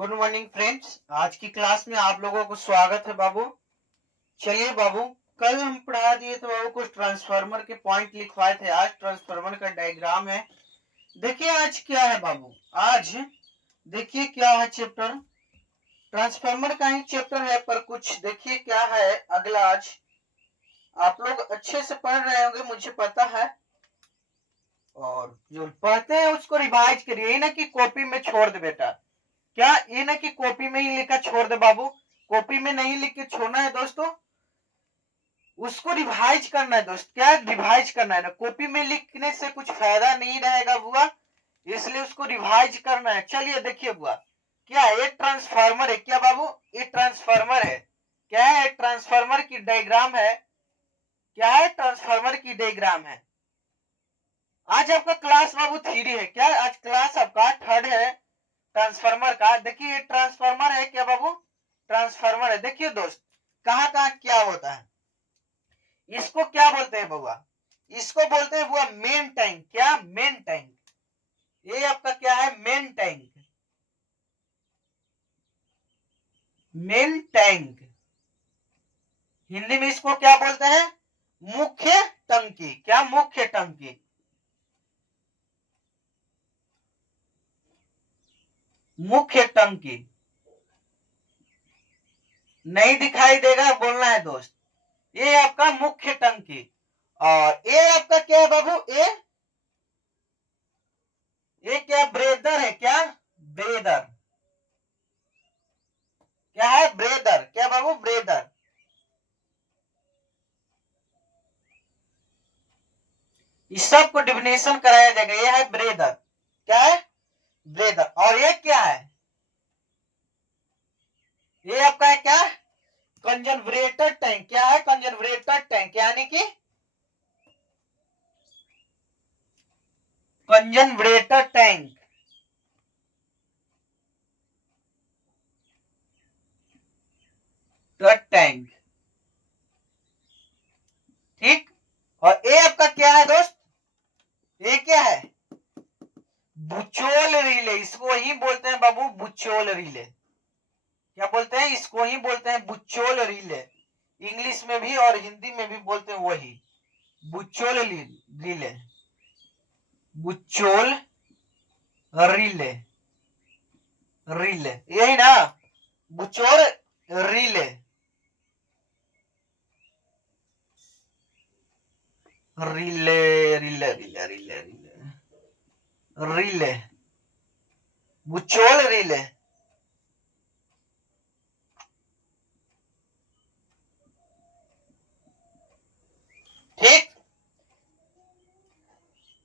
Good morning friends. आज की class में आप लोगों को स्वागत है बाबू। चलिए बाबू, कल हम पढ़ा दिए थे बाबू, कुछ ट्रांसफार्मर के पॉइंट लिखवाए थे। आज ट्रांसफार्मर का डायग्राम है। देखिए आज क्या है बाबू, आज देखिए क्या है चैप्टर, ट्रांसफार्मर का ही चैप्टर है। पर कुछ देखिए क्या है अगला। आज आप लोग अच्छे से पढ़ रहे होंगे, मुझे पता है, और जो पढ़ते हैं उसको रिवाइज करिए, ये ना कि कॉपी में छोड़ दे बेटा। क्या ये ना कि कॉपी में ही लिखा छोड़ दे बाबू, कॉपी में नहीं लिख के छोड़ना है दोस्तों, उसको रिवाइज करना है दोस्त। क्या रिवाइज करना है ना, कॉपी में लिखने से कुछ फायदा नहीं रहेगा बुआ, इसलिए उसको रिवाइज करना है। चलिए देखिए बुआ, क्या ये ट्रांसफार्मर है क्या बाबू, ये ट्रांसफार्मर है। क्या है, ट्रांसफार्मर की डायग्राम है। क्या है, ट्रांसफार्मर की डायग्राम है। आज आपका क्लास बाबू 3 है। क्या आज क्लास आपका 3 है ट्रांसफार्मर का। देखिए ट्रांसफार्मर है क्या बाबू, ट्रांसफार्मर है। देखिए दोस्त, कहाँ कहाँ क्या होता है, इसको क्या बोलते हैं बुआ, इसको बोलते हैं बुआ मेन टैंक। क्या, मेन टैंक। ये आपका क्या है, main tank, main tank. Hindi में इसको क्या बोलते हैं, मुख्य टंकी। क्या, मुख्य टंकी, मुख्य टंकी। नहीं दिखाई देगा, बोलना है दोस्त। ये आपका मुख्य टंकी। और ये आपका क्या है बाबू, ये क्या ब्रेदर है। क्या, ब्रेदर। क्या है, ब्रेदर। क्या बाबू, ब्रेदर। इस सब को डिफिनेशन कराया जाएगा। ये है ब्रेदर। क्या है, ब्रेदर। और ये क्या है, ये आपका है क्या, कंजनवरेटर टैंक। क्या है, कंजनवरेटर टैंक, यानी कि कंजनवरेटर टैंक, टैंक। ठीक। और ये आपका क्या है दोस्त, ये क्या है, बुचोल रिले। इसको ही बोलते हैं बाबू बुचोल रिले। क्या बोलते हैं, इसको ही बोलते हैं बुचोल रिले। इंग्लिश में भी और हिंदी में भी बोलते हैं वही, Buchholz relay, Buchholz relay, relay यही ना, Buchholz relay, relay relay relay relay relay relay, Buchholz relay. ठीक।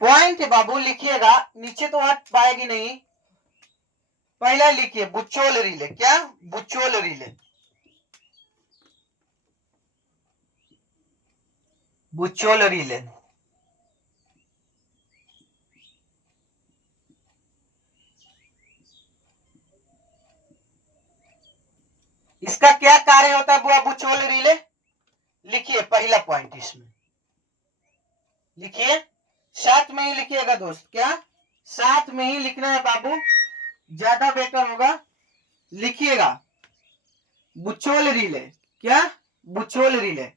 पॉइंट बाबू लिखिएगा, नीचे तो हट पाएगी नहीं। पहला लिखिए बुचोल रिले। क्या, बुचोल रिले, बुचोल रिले। इसका क्या कार्य होता है बुआ, बुचोल रिले। लिखिए पहला पॉइंट इसमें, लिखिए साथ में ही लिखिएगा दोस्त। क्या, साथ में ही लिखना है बाबू, ज्यादा बेटर होगा। लिखिएगा बुचोल रिले। क्या, बुचोल रिले।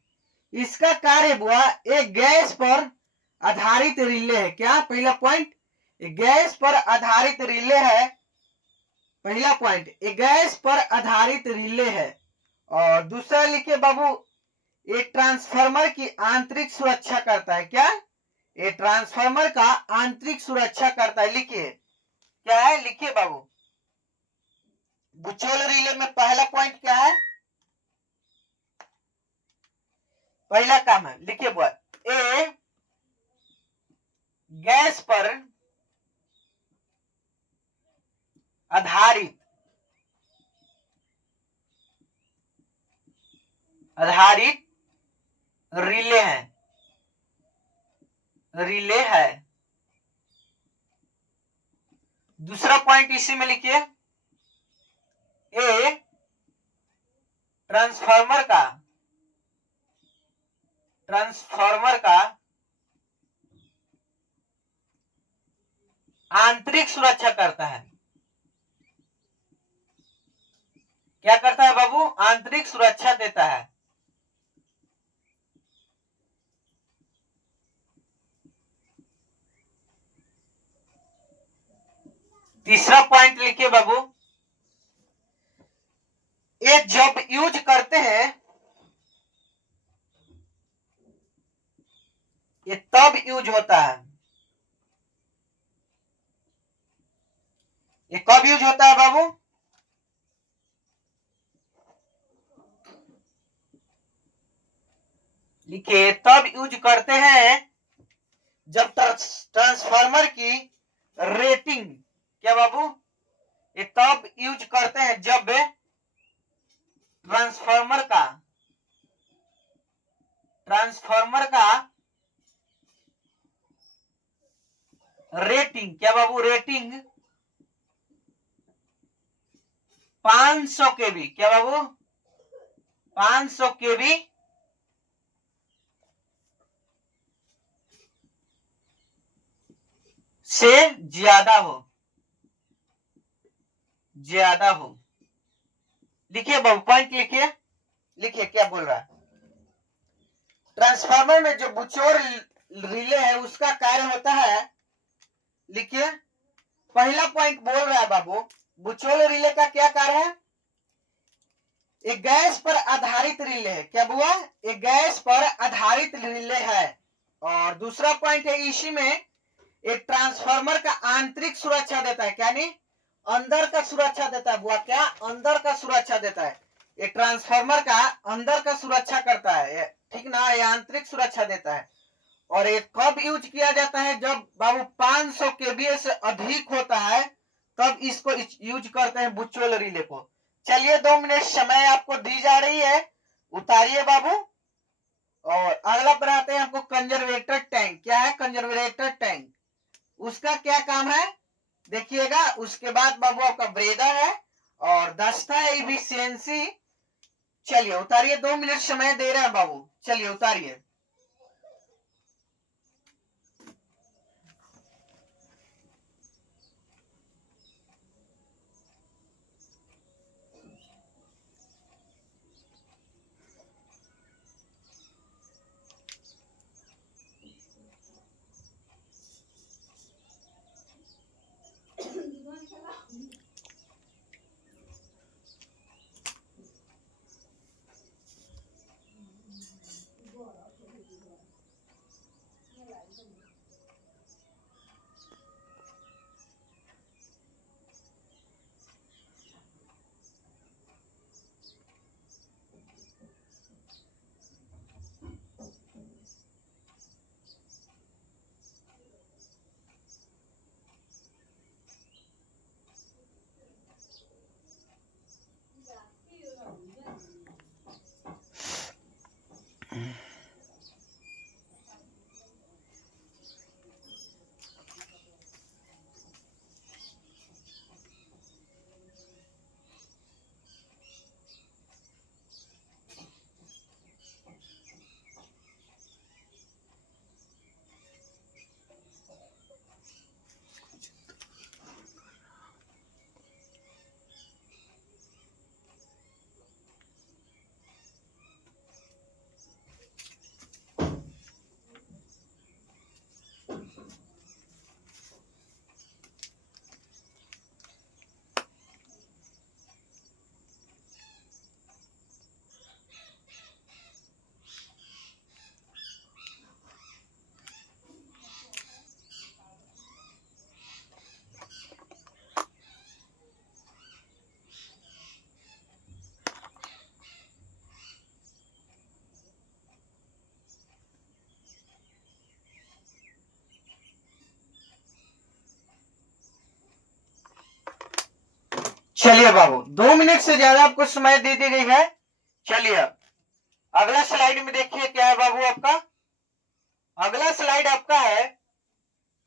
इसका कार्य बुआ एक गैस पर आधारित रिले है। क्या, पहला पॉइंट, गैस पर आधारित रिले है। पहला पॉइंट, एक गैस पर आधारित रिले है। और दूसरा लिखिए बाबू, ये ट्रांसफार्मर की आंतरिक सुरक्षा करता है। क्या, ये ट्रांसफार्मर का आंतरिक सुरक्षा करता है। लिखिए क्या है, लिखिए बाबू, बुचोल रिले में पहला पॉइंट क्या है, पहला काम है, लिखिए बुआ, ए गैस पर आधारित, आधारित रिले है, रिले है। दूसरा पॉइंट इसी में लिखिए, ए ट्रांसफार्मर का, ट्रांसफार्मर का आंतरिक सुरक्षा करता है, क्या करता है बाबू? आंतरिक सुरक्षा देता है। तीसरा पॉइंट लिखिए बाबू, ये जब यूज करते हैं, ये तब यूज होता है। ये कब यूज होता है बाबू? लिखिए, तब यूज करते हैं जब ट्रांसफार्मर की रेटिंग, क्या बाबू? ये तब यूज करते हैं जब ट्रांसफार्मर का रेटिंग, क्या बाबू? रेटिंग 500 केवी, क्या बाबू? 500 केवी से ज्यादा हो, लिखिए बाबू, पॉइंट लिखिए, क्या बोल रहा है। ट्रांसफार्मर में जो बुचोर रिले है उसका कार्य होता है, लिखिए, पहला पॉइंट बोल रहा है बाबू, बुचोर रिले का क्या कार्य है? एक गैस पर आधारित रिले है, क्या बुआ? एक गैस पर आधारित रिले है। और दूसरा पॉइंट है, इसी में एक ट्रांसफार्मर का आंतरिक सुरक्षा देता है, क्या नहीं? अंदर का सुरक्षा देता है बुआ, क्या? अंदर का सुरक्षा देता है। ये ट्रांसफार्मर का अंदर का सुरक्षा करता है, ठीक ना? ये आंतरिक सुरक्षा देता है। और ये कब यूज किया जाता है? जब बाबू 500 केवीए से अधिक होता है, तब इसको यूज करते हैं बुचोल रिले को। चलिए 2 मिनट समय आपको दी जा रही है, उतारिए बाबू। और अगला बनाते हैं आपको कंजर्वेटर टैंक। क्या है कंजर्वेटर टैंक? उसका क्या काम है देखिएगा। उसके बाद बाबू आपका ब्रेदर है और दस्ता है इफिशियंसी। चलिए उतारिए, 2 मिनट समय दे रहे हैं बाबू, चलिए उतारिए। चलिए बाबू, 2 मिनट से ज्यादा आपको समय दे दी गई है। चलिए अगला स्लाइड में देखिए क्या है बाबू आपका। अगला स्लाइड आपका है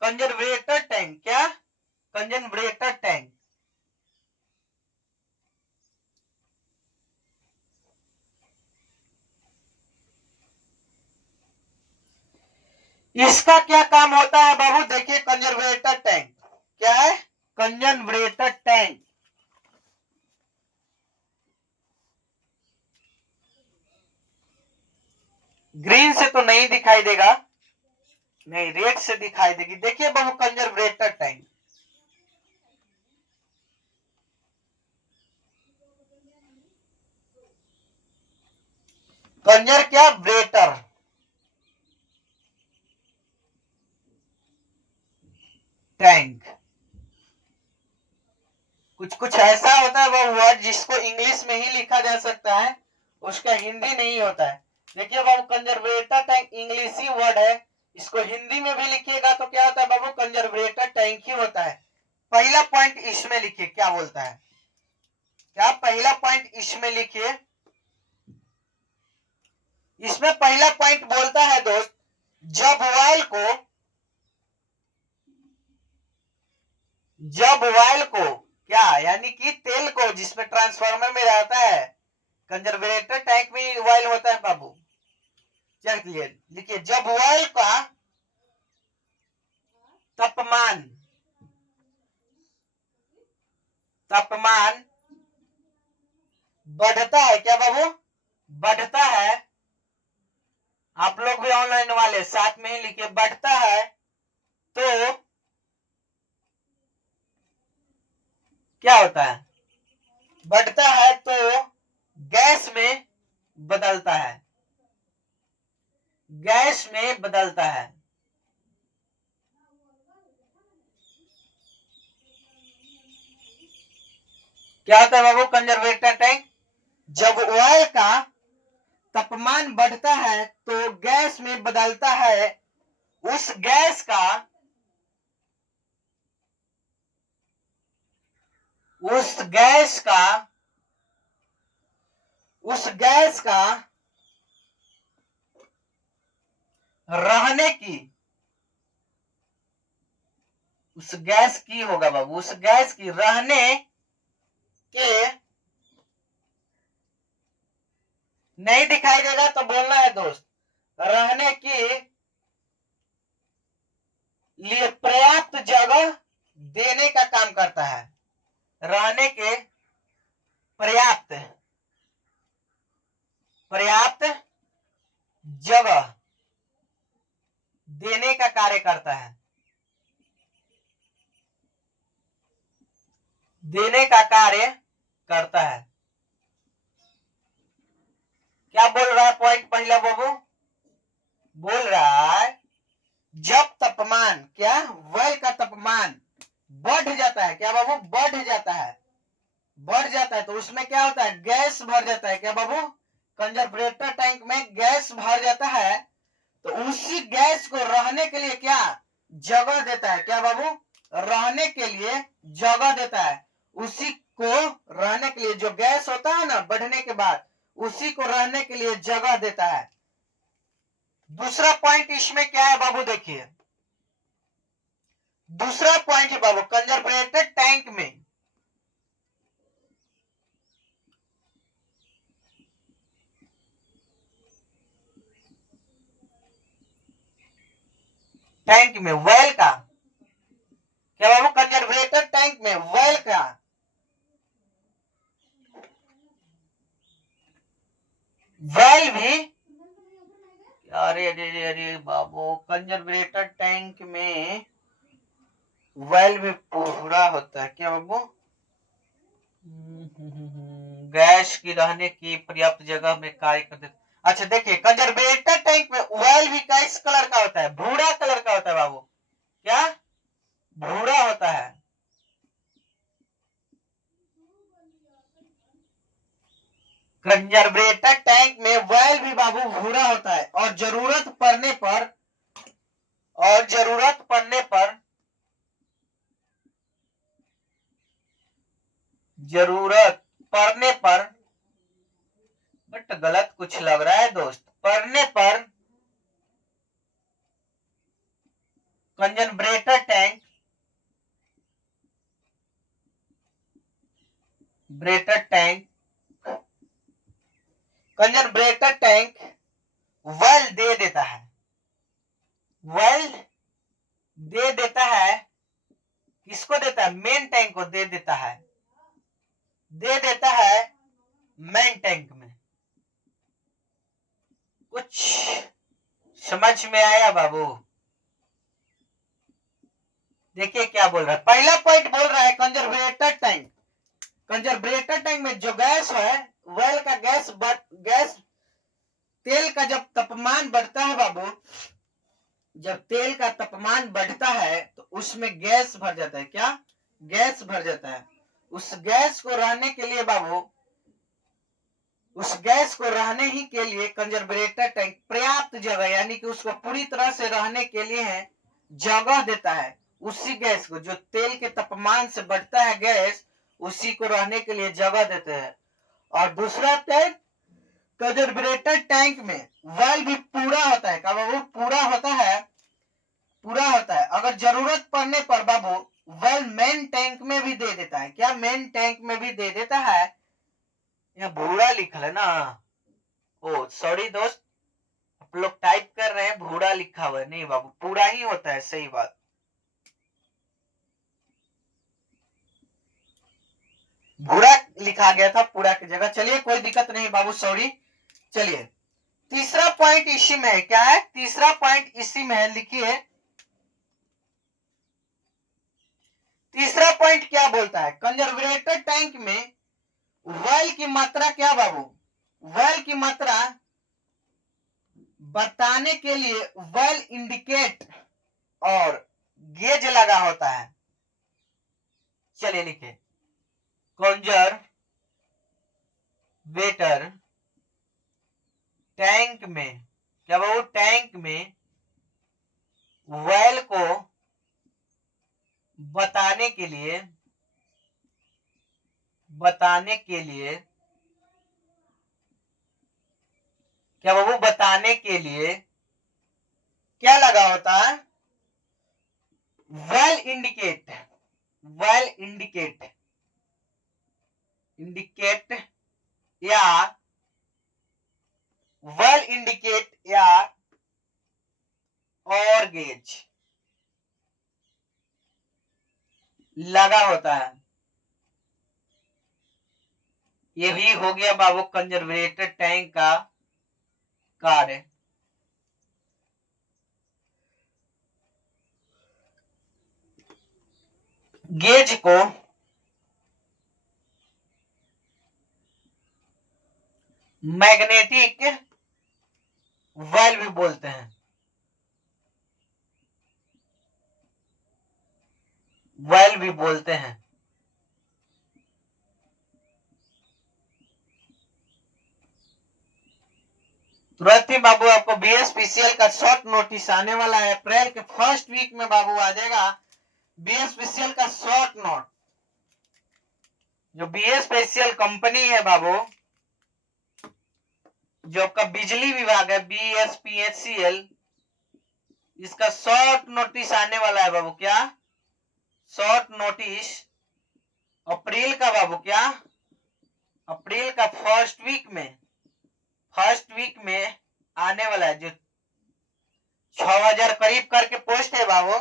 कंजर्वेटर टैंक। क्या? Conservator tank. इसका क्या काम होता है बाबू? देखिए कंजर्वेटर टैंक क्या है। कंजर्वेटर टैंक ग्रीन से तो नहीं दिखाई देगा, नहीं रेड से दिखाई देगी। देखिए बाबू कंजर्वेटर टैंक, कंजर क्या, ब्रेटर टैंक। कुछ कुछ ऐसा होता है वो वर्ड जिसको इंग्लिश में ही लिखा जा सकता है, उसका हिंदी नहीं होता है। देखिए बाबू कंजर्वेटर टैंक इंग्लिशी वर्ड है, इसको हिंदी में भी लिखिएगा तो क्या होता है बाबू, कंजर्वेटर टैंक ही होता है। पहला पॉइंट इसमें लिखिए क्या बोलता है, क्या पहला पॉइंट इसमें लिखिए। इसमें पहला पॉइंट बोलता है दोस्त, जब ऑयल को क्या, यानी कि तेल को जिसमें ट्रांसफार्मर में रहता है, कंजर्वेटर टैंक में ऑयल होता है बाबू। चलिए लिखिए, जब ऑयल का तापमान तापमान बढ़ता है, क्या बाबू, बढ़ता है, आप लोग भी ऑनलाइन वाले साथ में ही लिखिए, बढ़ता है तो क्या होता है, बढ़ता है तो गैस में बदलता है, गैस में बदलता है। क्या होता है बाबू कंजर्वेटर टैंक, जब ऑयल का तापमान बढ़ता है तो गैस में बदलता है, उस गैस का उस गैस का उस गैस का रहने की उस गैस की होगा बाबू, उस गैस की रहने के, नहीं दिखाई देगा तो बोलना है दोस्त, रहने की लिए पर्याप्त जगह देने का काम करता है, रहने के पर्याप्त पर्याप्त जगह देने का कार्य करता है, देने का कार्य करता है। क्या बोल रहा है पॉइंट पहला बाबू, बोल रहा है जब तापमान, क्या वेल का तापमान बढ़ जाता है, क्या बाबू, बढ़ जाता है, बढ़ जाता है तो उसमें क्या होता है, गैस भर जाता है, क्या बाबू, कंजर्वेटर टैंक में गैस भर जाता है, तो उसी गैस को रहने के लिए क्या, जगह देता है, क्या बाबू, रहने के लिए जगह देता है, उसी को रहने के लिए, जो गैस होता है ना बढ़ने के बाद, उसी को रहने के लिए जगह देता है। दूसरा पॉइंट इसमें क्या है बाबू, देखिए दूसरा पॉइंट है बाबू, कंजर्वेटर टैंक में वेल का, क्या बाबू, कंजर्वेटर टैंक में वेल का, वेल भी, अरे अरे अरे अरे बाबू, कंजर्वेटर टैंक में वेल भी पूरा होता है, क्या बाबू, गैस की रहने की पर्याप्त जगह में कार्य करते। अच्छा देखिए, कंजर्वेटर टैंक में ऑयल भी किस कलर का होता है, भूरा कलर का होता है बाबू, क्या, भूरा होता है। कंजर्वेटर टैंक में ऑयल भी बाबू भूरा होता है, और जरूरत पड़ने पर जरूरत पड़ने पर, बट गलत कुछ लग रहा है दोस्त, पड़ने पर conservator tank breather tank conservator tank वेल दे देता है, वेल दे देता है, किसको देता है, मेन टैंक को दे देता है, दे देता है मेन टैंक में। कुछ समझ में आया बाबू? देखिए क्या बोल रहा है, पहला पॉइंट बोल रहा है कंजर्वेटर टैंक। कंजर्वेटर टैंक में जो गैस है, वेल का गैस तेल का जब तापमान बढ़ता है बाबू, जब तेल का तापमान बढ़ता है तो उसमें गैस भर जाता है। क्या? गैस भर जाता है। उस गैस को रहने के लिए बाबू, उस गैस को रहने ही के लिए कंजर्वेटर टैंक पर्याप्त जगह, यानी कि उसको पूरी तरह से रहने के लिए है जगह देता है। उसी गैस को, जो तेल के तापमान से बढ़ता है गैस, उसी को रहने के लिए जगह देते हैं। और दूसरा टैंक, कंजर्वेटर टैंक में वेल भी पूरा होता है। क्या बाबू? पूरा होता है, पूरा होता है। अगर जरूरत पड़ने पर बाबू वेल मेन टैंक में भी दे देता है। क्या? मेन टैंक में भी दे देता है। यहाँ भूरा लिखा है ना, ओ सॉरी दोस्त, आप लोग टाइप कर रहे हैं भूरा लिखा हुआ है। नहीं बाबू, पूरा ही होता है, सही बात। भूरा लिखा गया था पूरा की जगह। चलिए कोई दिक्कत नहीं बाबू, सॉरी। चलिए तीसरा पॉइंट इसी में है। क्या है? तीसरा पॉइंट इसी में है, लिखिए। तीसरा पॉइंट क्या बोलता है? कंजर्वेटर टैंक में वेल की मात्रा, क्या बाबू? वेल की मात्रा बताने के लिए वेल इंडिकेट और गेज लगा होता है। चलिए लिखे, कंजर्वेटर टैंक में, क्या बाबू? टैंक में वेल को बताने के लिए, क्या बाबू? बताने के लिए क्या लगा होता है? वेल इंडिकेट, वेल इंडिकेट या वेल इंडिकेट या और गेज लगा होता है। ये भी हो गया बाबू कंजर्वेटर टैंक का कार्य। गेज को मैग्नेटिक वेल भी बोलते हैं, वेल भी बोलते हैं। तुरंत ही बाबू आपको बीएसपीसीएल का शॉर्ट नोटिस आने वाला है। अप्रैल के फर्स्ट वीक में बाबू आ जाएगा बीएसपीसीएल का शॉर्ट नोट। जो बीएसपीसीएल कंपनी है बाबू, जो आपका बिजली विभाग है बीएसपीएचसीएल, इसका शॉर्ट नोटिस आने वाला है बाबू। क्या? शॉर्ट नोटिस अप्रैल का बाबू। क्या? अप्रैल का फर्स्ट वीक में आने वाला है। जो 6000 करीब करके पोस्ट है बाबू,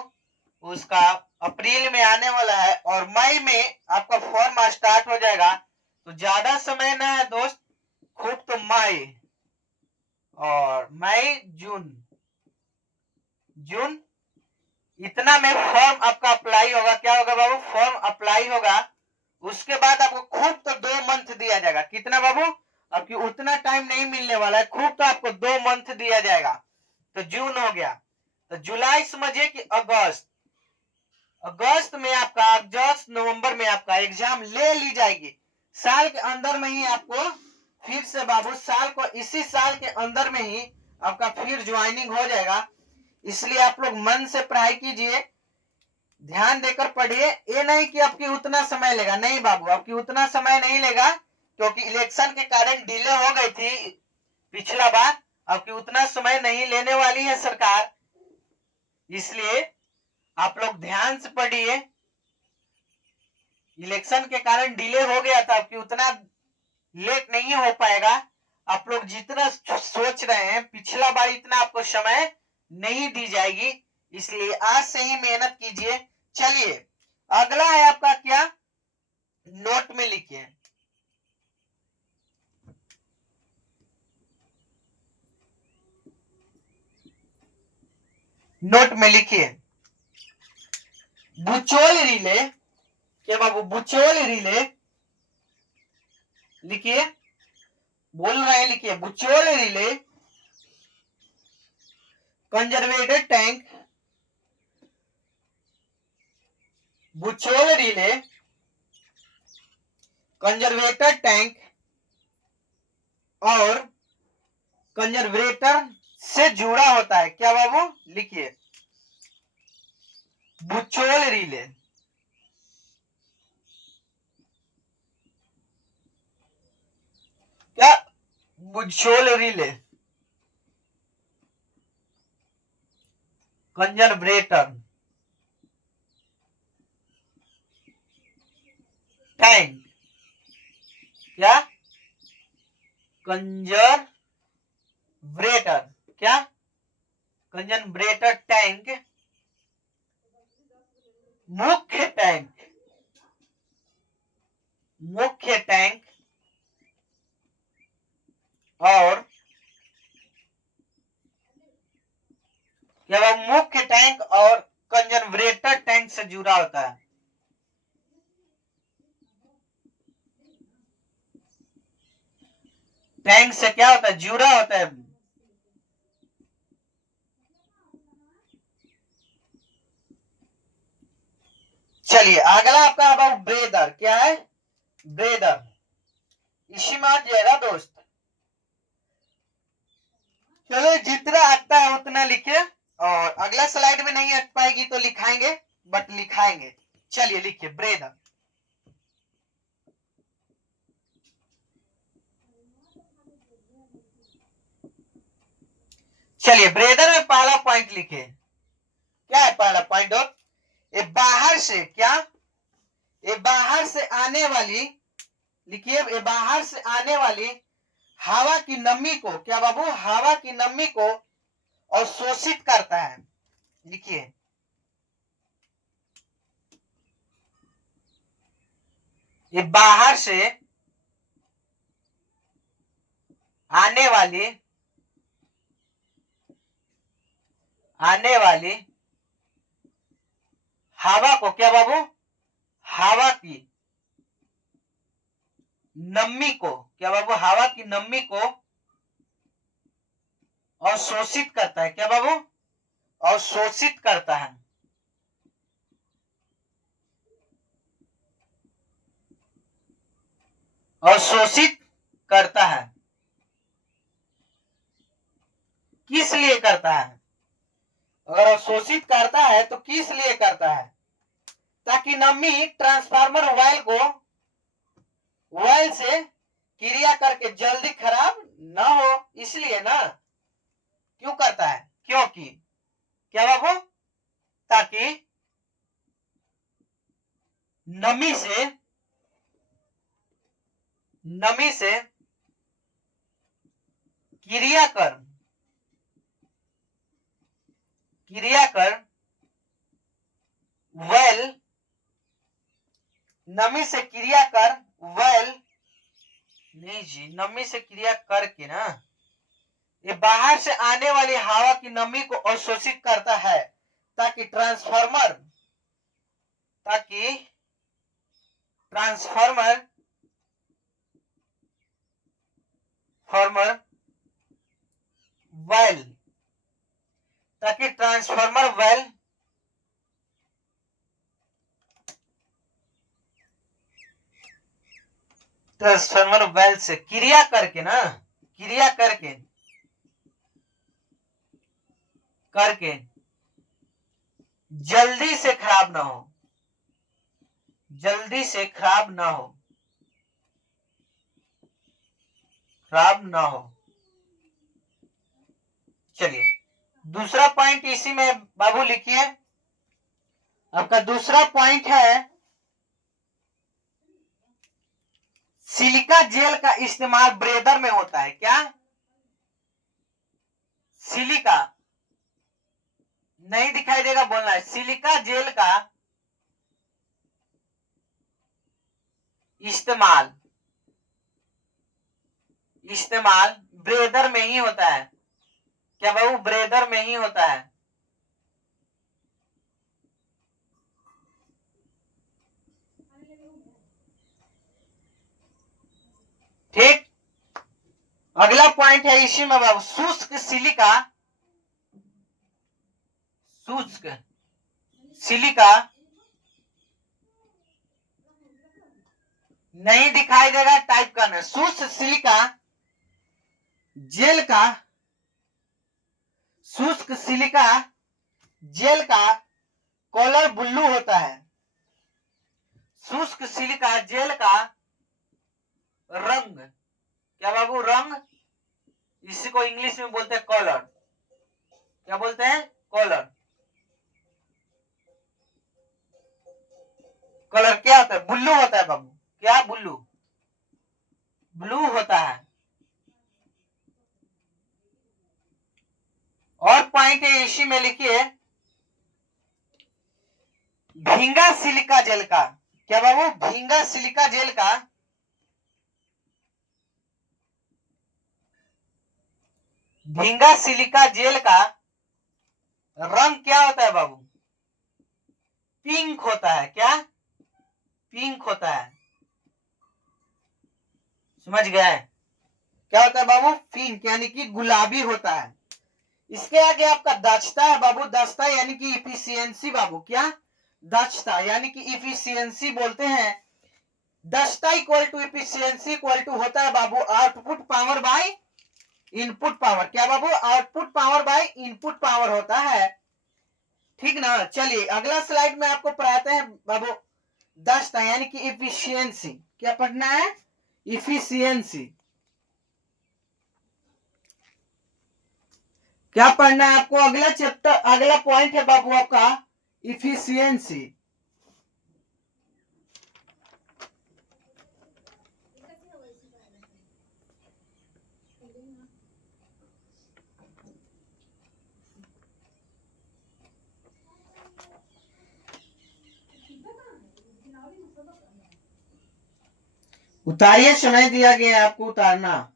उसका अप्रैल में आने वाला है। और मई में आपका फॉर्म स्टार्ट हो जाएगा। तो ज्यादा समय ना है दोस्त, खूब तो मई, और मई जून इतना में फॉर्म आपका अप्लाई होगा। क्या होगा बाबू? फॉर्म अप्लाई होगा। उसके बाद आपको खूब तो 2 मंथ दिया जाएगा। कितना बाबू? आपकी उतना टाइम नहीं मिलने वाला है, खूब तो आपको 2 मंथ दिया जाएगा। तो जून हो गया, तो जुलाई समझिए कि अगस्त में आपका, अगस्त नवंबर में आपका एग्जाम ले ली जाएगी। साल के अंदर में ही आपको फिर से बाबू, इसी साल के अंदर में ही आपका फिर ज्वाइनिंग हो जाएगा। इसलिए आप लोग मन से पढ़ाई कीजिए, ध्यान देकर पढ़िए। ये नहीं कि आपकी उतना समय लेगा, नहीं बाबू, आपकी उतना समय नहीं लेगा, क्योंकि इलेक्शन के कारण डिले हो गई थी पिछला बार। आपकी उतना समय नहीं लेने वाली है सरकार, इसलिए आप लोग ध्यान से पढ़िए। इलेक्शन के कारण डिले हो गया था, आपकी उतना लेट नहीं हो पाएगा। आप लोग जितना सोच रहे हैं, पिछला बार इतना आपको समय नहीं दी जाएगी, इसलिए आज से ही मेहनत कीजिए। चलिए अगला है आपका, क्या? नोट में लिखिए, नोट में लिखिए बुचोल रिले, क्या बाबू, बुचोल रिले लिखिए, बोल रहे हैं, लिखिए Buchholz relay conservated tank, Buchholz relay conservator tank और कंजर्वेटर से जुड़ा होता है। क्या बाबू, लिखिए बुचोल रिले, क्या, बुचोल रिले कंजर्वेटर टैंक, क्या, कंजर्वेटर, क्या, कंजर्वेटर टैंक, मुख्य टैंक, मुख्य टैंक और क्या, मुख्य टैंक और कंजर्वेटर टैंक से जुड़ा होता है। टैंक से क्या होता है, जुड़ा होता है। चलिए अगला आपका अबाउट ब्रेदर, क्या है, ब्रेदर, इसी में आ जाएगा दोस्त। चलो जितना आता है उतना लिखे, और अगला स्लाइड में नहीं अट पाएगी तो लिखाएंगे, बट लिखाएंगे। चलिए लिखिए ब्रेदर, चलिए ब्रेदर में पहला पॉइंट लिखे, क्या है पहला पॉइंट, ये बाहर से, क्या, ये बाहर से आने वाली, लिखिए ये बाहर से आने वाली हवा की नमी को, क्या बाबू, हवा की नमी को अवशोषित करता है। लिखिए ये बाहर से आने वाली हवा को, क्या बाबू, हवा की नमी को, क्या बाबू, हवा की नमी को अवशोषित करता है। क्या बाबू, अवशोषित करता है। अवशोषित करता है, किस लिए करता है, अगर अवशोषित करता है तो किस लिए करता है, ताकि नमी ट्रांसफार्मर वायल से क्रिया करके जल्दी खराब ना हो, इसलिए ना, क्यों करता है, क्योंकि, क्या बाबू, ताकि नमी से क्रिया कर वेल, नमी से क्रिया कर वेल, नहीं जी, नमी से क्रिया करके ना, ये बाहर से आने वाली हवा की नमी को अवशोषित करता है, ताकि ट्रांसफार्मर फॉर्मर वेल, ताकि ट्रांसफार्मर वेल से क्रिया करके ना, क्रिया करके जल्दी से खराब ना हो, जल्दी से खराब ना हो, खराब ना हो। चलिए दूसरा पॉइंट इसी में बाबू लिखिए, आपका दूसरा पॉइंट है सिलिका जेल का इस्तेमाल ब्रेदर में होता है। क्या, सिलिका, नहीं दिखाई देगा, बोलना है सिलिका जेल का इस्तेमाल ब्रेदर में ही होता है। क्या बाबू, ब्रेदर में ही होता है। ठीक। अगला पॉइंट है इसी में बाबू, शुष्क सिलिका, शुष्क सिलिका नहीं दिखाई देगा, टाइप करना। शुष्क सिलिका जेल का, शुष्क सिलिका जेल का कलर ब्लू होता है। शुष्क सिलिका जेल का रंग, क्या बाबू, रंग, इसी को इंग्लिश में बोलते हैं कलर। क्या बोलते हैं, कलर। कलर क्या होता है, ब्लू होता है बाबू। क्या, ब्लू, ब्लू होता है। और पॉइंट है इसी में लिखिए, भींगा सिलिका जेल का, क्या बाबू, भींगा सिलिका जेल का भींगा सिलिका जेल का रंग क्या होता है बाबू, पिंक होता है। क्या, पिंक होता है। समझ गए, क्या होता है बाबू, पिंक यानी कि गुलाबी होता है। इसके आगे आपका दक्षता है बाबू, दक्षता यानी कि इफिशियंसी बाबू। क्या, दक्षता यानी कि इफिशियंसी बोलते हैं। दक्षता equal to efficiency equal to होता है बाबू output power by input power. क्या बाबू, output power by input power होता है। ठीक ना। चलिए अगला स्लाइड में आपको पढ़ाते हैं बाबू, दक्षता यानी कि इफिशियंसी। क्या पढ़ना है, इफिशियंसी। क्या पढ़ना है आपको, अगला चैप्टर, अगला पॉइंट है बाबू आपका इफिशियंसी। उतारिए, समय दिया गया है आपको उतारना।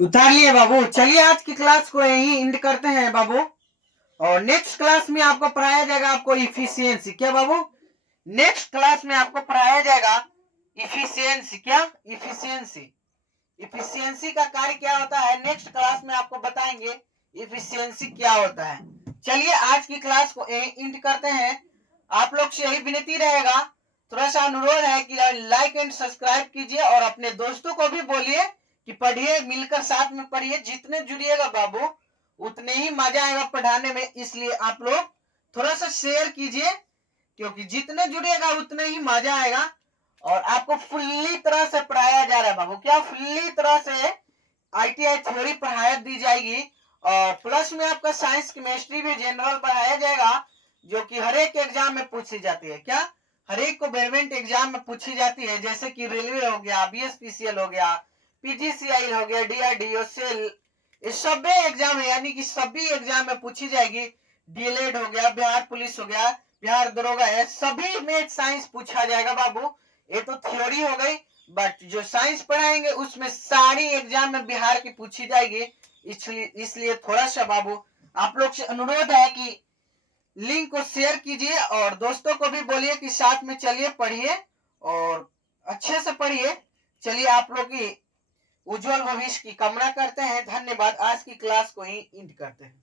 उतार लिए बाबू। चलिए आज की क्लास को यही एंड करते हैं बाबू, और नेक्स्ट क्लास में आपको पढ़ाया जाएगा आपको इफिशियंसी। क्या बाबू, नेक्स्ट क्लास में आपको पढ़ाया जाएगा इफिशियंसी। क्या, इफिशियंसी। इफिशियंसी का कार्य क्या होता है, नेक्स्ट क्लास में आपको बताएंगे इफिशियंसी क्या होता है। चलिए आज की क्लास को एंड करते हैं। आप लोग से यही विनती रहेगा, थोड़ा सा अनुरोध है कि लाइक एंड सब्सक्राइब कीजिए और अपने दोस्तों को भी बोलिए कि पढ़िए, मिलकर साथ में पढ़िए। जितने जुड़िएगा बाबू उतने ही मजा आएगा पढ़ाने में, इसलिए आप लोग थोड़ा सा शेयर कीजिए, क्योंकि जितने जुड़िएगा उतने ही मजा आएगा। और आपको फुल्ली तरह से पढ़ाया जा रहा है बाबू। क्या, फुल्ली तरह से आईटीआई थ्योरी पढ़ाया दी जाएगी, और प्लस में आपका साइंस केमिस्ट्री भी जनरल पढ़ाया जाएगा, जो कि हर एक एग्जाम में पूछी जाती है। क्या, हर एक को गवर्नमेंट एग्जाम में पूछी जाती है, जैसे कि रेलवे हो गया, बीएसपीसीएल हो गया, पीजीसीआई हो गया, डीआरडीओ सेल, ये सभी एग्जाम है, यानी कि सभी एग्जाम में पूछी जाएगी। डीएलएड हो गया, बिहार पुलिस हो गया, बिहार दरोगा है, सभी में साइंस पूछा जाएगा बाबू। ये तो थ्योरी हो गई, बट जो साइंस पढ़ाएंगे उसमें सारी एग्जाम में बिहार की पूछी जाएगी। इसलिए थोड़ा सा बाबू आप लोग से अनुरोध है कि लिंक को शेयर कीजिए और दोस्तों को भी बोलिए कि साथ में चलिए पढ़िए और अच्छे से पढ़िए। चलिए आप लोग की उज्जवल भविष्य की कामना करते हैं। धन्यवाद। आज की क्लास को ही एंड करते हैं।